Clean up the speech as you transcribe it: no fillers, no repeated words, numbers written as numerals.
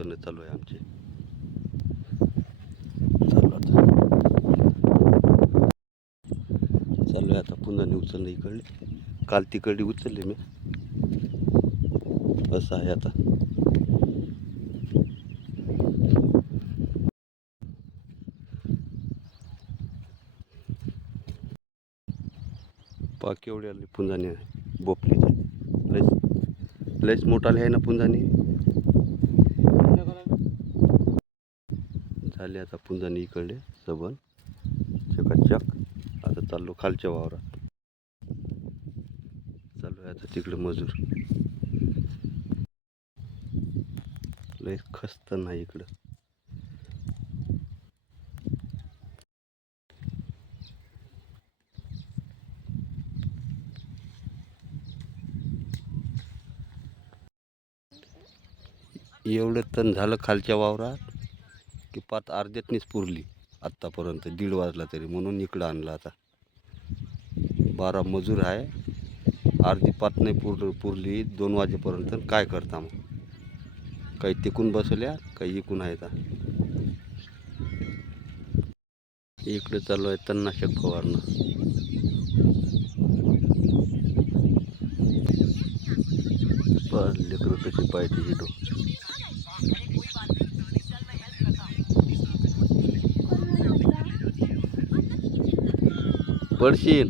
उचलणे चालू आहे आमचे. चालू आहे आता पुंजाने उचलणे इकडले. काल तिकडे उचलले मी. असं आहे आता. पा केवढे आले पुंजाने बोपलीचे. लयच मोठाले आहे ना पुंजाने. झाले आता पुंजाने इकडले सबन चकाचक. आता चाललो खालच्या वावरात. चालू आहे आता तिकडे मजूर. लय खस्त नाही इकडं. एवढं तण झालं खालच्या वावरात की पात अर्ध्यातनीच पुरली आत्तापर्यंत. 1:30 वाजला तरी, म्हणून इकडं आणलं आता. 12 मजूर आहे, अर्धी पात नाही पुरली 2 वाजेपर्यंत. काय करता मग? काही टिकून बसवल्या, काही इकून आहेत. इकडे चालू आहे तणनाशक फवारणं. लेकरं कशी पाहिजे हिडो. पडशील.